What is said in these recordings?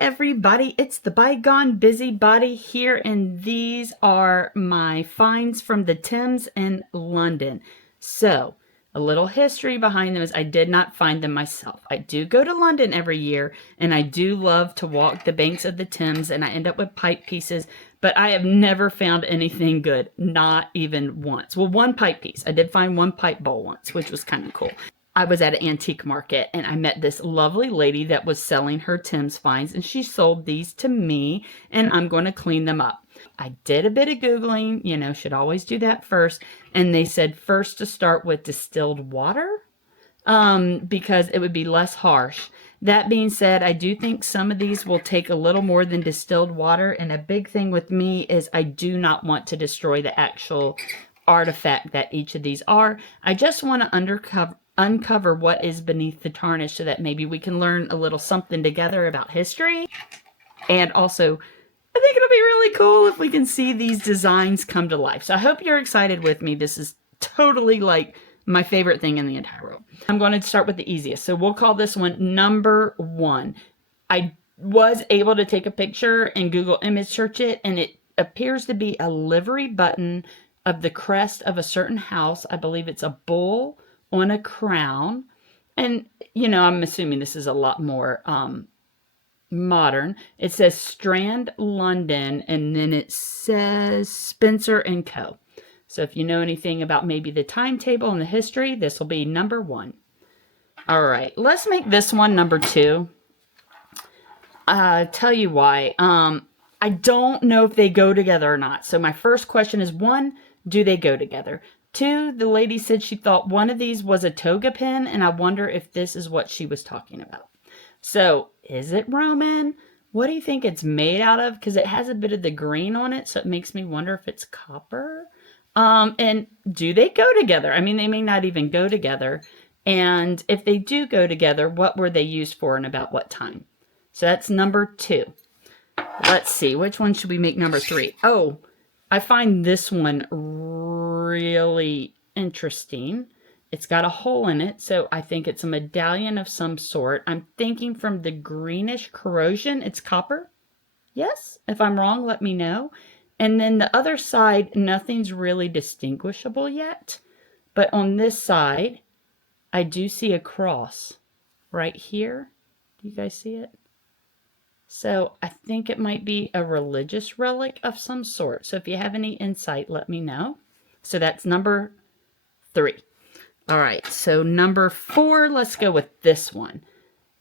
everybody, it's the Bygone Busybody here, and these are my finds from the Thames in London. So, a little history behind them is I did not find them myself. I do go to London every year, and I do love to walk the banks of the Thames, and I end up with pipe pieces, but I have never found anything good, not even once. Well, one pipe piece. I did find one pipe bowl once, which was kind of cool. I was at an antique market and I met this lovely lady that was selling her Thames finds, and she sold these to me, and I'm going to clean them up. I did a bit of Googling, you know, should always do that first. And they said first to start with distilled water because it would be less harsh. That being said, I do think some of these will take a little more than distilled water. And a big thing with me is I do not want to destroy the actual artifact that each of these are. I just want to uncover what is beneath the tarnish so that maybe we can learn a little something together about history. And also, I think it'll be really cool if we can see these designs come to life. So I hope you're excited with me. This is totally like my favorite thing in the entire world. I'm going to start with the easiest. So we'll call this one number 1. I was able to take a picture and Google image search it, and it appears to be a livery button of the crest of a certain house. I believe it's a bull on a crown. And, you know, I'm assuming this is a lot more modern. It says Strand, London, and then it says Spencer & Co. So if you know anything about maybe the timetable and the history, this will be number 1. All right, let's make this one number 2. Tell you why. I don't know if they go together or not. So my first question is, 1, do they go together? 2, the lady said she thought one of these was a toga pen, and I wonder if this is what she was talking about. So, is it Roman? What do you think it's made out of? Because it has a bit of the green on it, so it makes me wonder if it's copper. And do they go together? I mean, they may not even go together. And if they do go together, what were they used for and about what time? So that's number 2. Let's see, which one should we make number 3? Oh, I find this one really interesting. It's got a hole in it, so I think it's a medallion of some sort. I'm thinking from the greenish corrosion, it's copper. Yes? If I'm wrong, let me know. And then the other side, nothing's really distinguishable yet. But on this side, I do see a cross right here. Do you guys see it? So I think it might be a religious relic of some sort. So if you have any insight, let me know. So that's number 3. All right, so number 4, let's go with this one.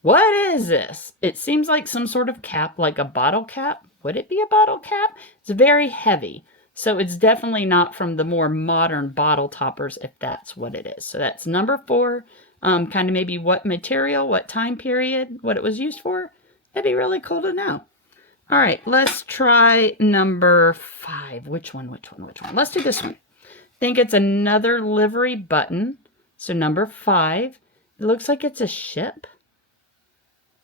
What is this? It seems like some sort of cap, like a bottle cap. Would it be a bottle cap? It's very heavy. So it's definitely not from the more modern bottle toppers, if that's what it is. So that's number 4. Kind of maybe what material, what time period, what it was used for. That'd be really cool to know. All right, let's try number 5. Which one? Let's do this one. I think it's another livery button. So number 5, it looks like it's a ship.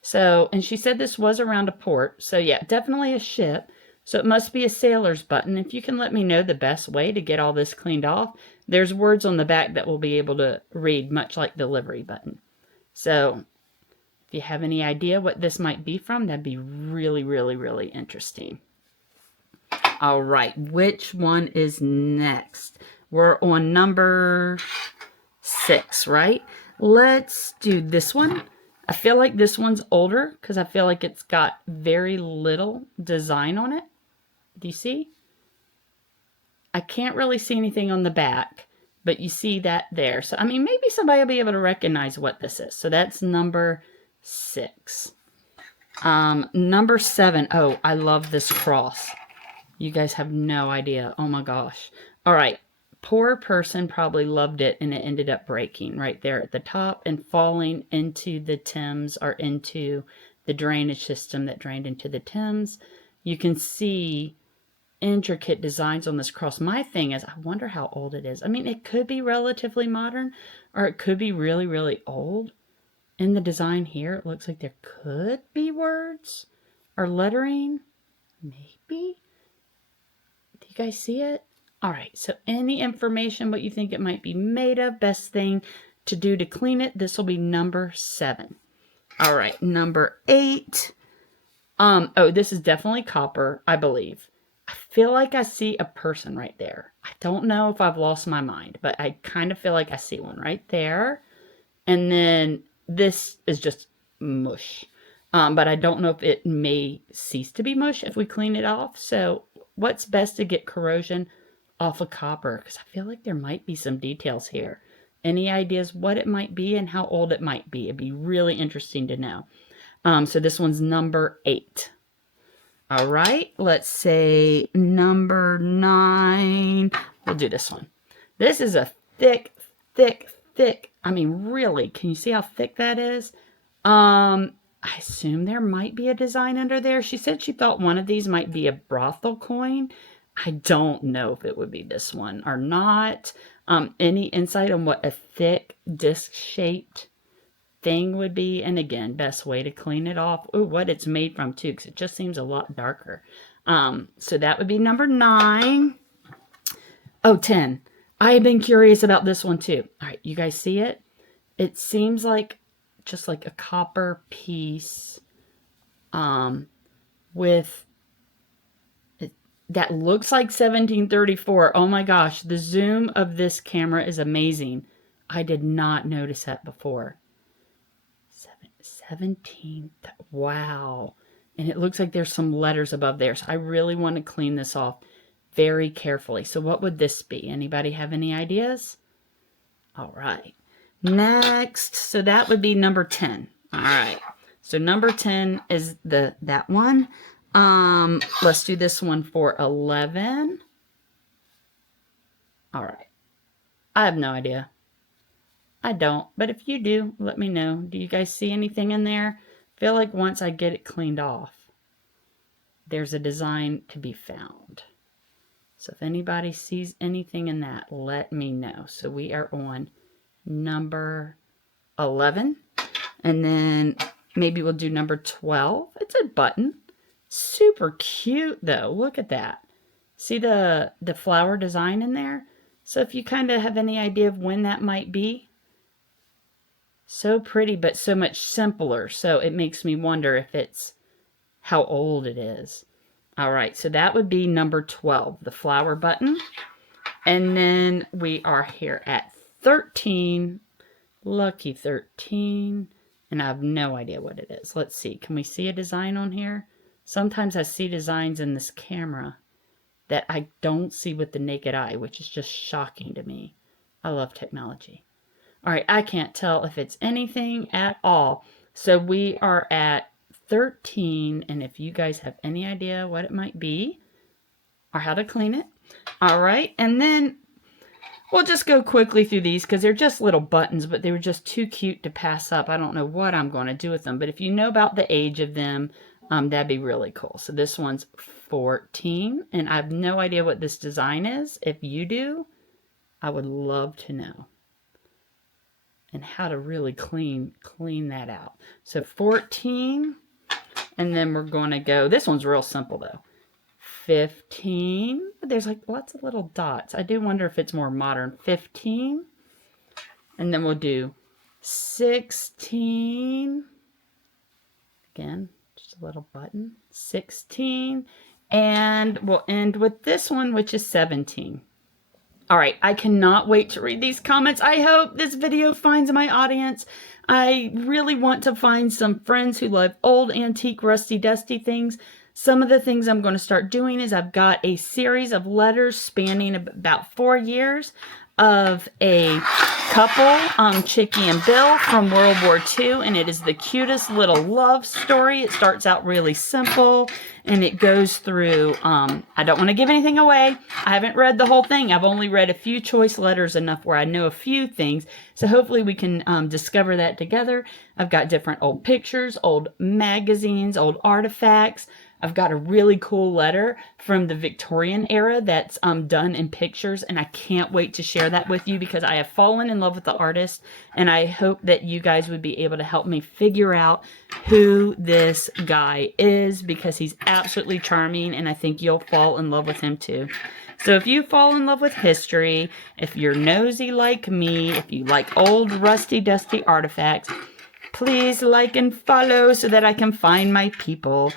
So, and she said this was around a port. So yeah, definitely a ship. So it must be a sailor's button. If you can let me know the best way to get all this cleaned off, there's words on the back that we'll be able to read, much like the livery button. So if you have any idea what this might be from, that'd be really, really, really interesting. All right, which one is next? We're on number 6, right? Let's do this one. I feel like this one's older because I feel like it's got very little design on it. Do you see? I can't really see anything on the back, but you see that there. So, I mean, maybe somebody will be able to recognize what this is. So that's number 6. Number 7. Oh, I love this cross. You guys have no idea. Oh my gosh. All right. Poor person probably loved it, and it ended up breaking right there at the top and falling into the Thames, or into the drainage system that drained into the Thames. You can see intricate designs on this cross. My thing is, I wonder how old it is. I mean, it could be relatively modern, or it could be really, really old. In the design here, it looks like there could be words or lettering. Maybe. Do you guys see it? All right, so any information, what you think it might be made of, best thing to do to clean it, this will be number 7. All right, number 8. Oh, this is definitely copper, I believe. I feel like I see a person right there. I don't know if I've lost my mind, but I kind of feel like I see one right there. And then this is just mush. But I don't know if it may cease to be mush if we clean it off. So what's best to get corrosion off of copper? Because I feel like there might be some details here. Any ideas what it might be and how old it might be? It'd be really interesting to know. So this one's number 8. All right, let's say number 9. We'll do this one. This is a thick, thick, thick. I mean, really, can you see how thick that is? I assume there might be a design under there. She said she thought one of these might be a brothel coin. I don't know if it would be this one or not. Any insight on what a thick disc-shaped thing would be? And again, best way to clean it off. Oh, what it's made from too, because it just seems a lot darker. So that would be number 9. Oh, 10. I've been curious about this one too. All right, you guys see it? It seems like just like a copper piece with it, that looks like 1734. Oh my gosh, the zoom of this camera is amazing. I did not notice that before. 17. Wow. And it looks like there's some letters above there. So I really want to clean this off very carefully. So what would this be? Anybody have any ideas? All right. Next. So that would be number 10. All right. So number 10 is that one. Let's do this one for 11. All right. I have no idea. I don't, but if you do, let me know. Do you guys see anything in there? I feel like once I get it cleaned off, there's a design to be found. So if anybody sees anything in that, let me know. So we are on number 11. And then maybe we'll do number 12. It's a button. Super cute though. Look at that. See the flower design in there? So if you kind of have any idea of when that might be. So pretty, but so much simpler. So it makes me wonder if it's how old it is. All right, so that would be number 12, the flower button. And then we are here at 13. Lucky 13. And I have no idea what it is. Let's see. Can we see a design on here? Sometimes I see designs in this camera that I don't see with the naked eye, which is just shocking to me. I love technology. All right, I can't tell if it's anything at all. So we are at 13, and if you guys have any idea what it might be or how to clean it. All right, and then we'll just go quickly through these because they're just little buttons, but they were just too cute to pass up. I don't know what I'm going to do with them, but if you know about the age of them, that'd be really cool. So this one's 14, and I have no idea what this design is. If you do, I would love to know. And how to really clean that out. So 14, and then we're going to go, this one's real simple though. 15, there's like lots of little dots. I do wonder if it's more modern. 15, and then we'll do 16, again, just a little button, 16, and we'll end with this one, which is 17. All right, I cannot wait to read these comments. I hope this video finds my audience. I really want to find some friends who love old, antique, rusty, dusty things. Some of the things I'm going to start doing is I've got a series of letters spanning about 4 years of a couple, Chicky and Bill from World War II, and it is the cutest little love story. It starts out really simple, and it goes through, I don't want to give anything away. I haven't read the whole thing. I've only read a few choice letters enough where I know a few things, so hopefully we can discover that together. I've got different old pictures, old magazines, old artifacts. I've got a really cool letter from the Victorian era that's done in pictures, and I can't wait to share that with you because I have fallen in love with the artist, and I hope that you guys would be able to help me figure out who this guy is because he's absolutely charming, and I think you'll fall in love with him too. So if you fall in love with history, if you're nosy like me, if you like old, rusty, dusty artifacts, please like and follow so that I can find my people.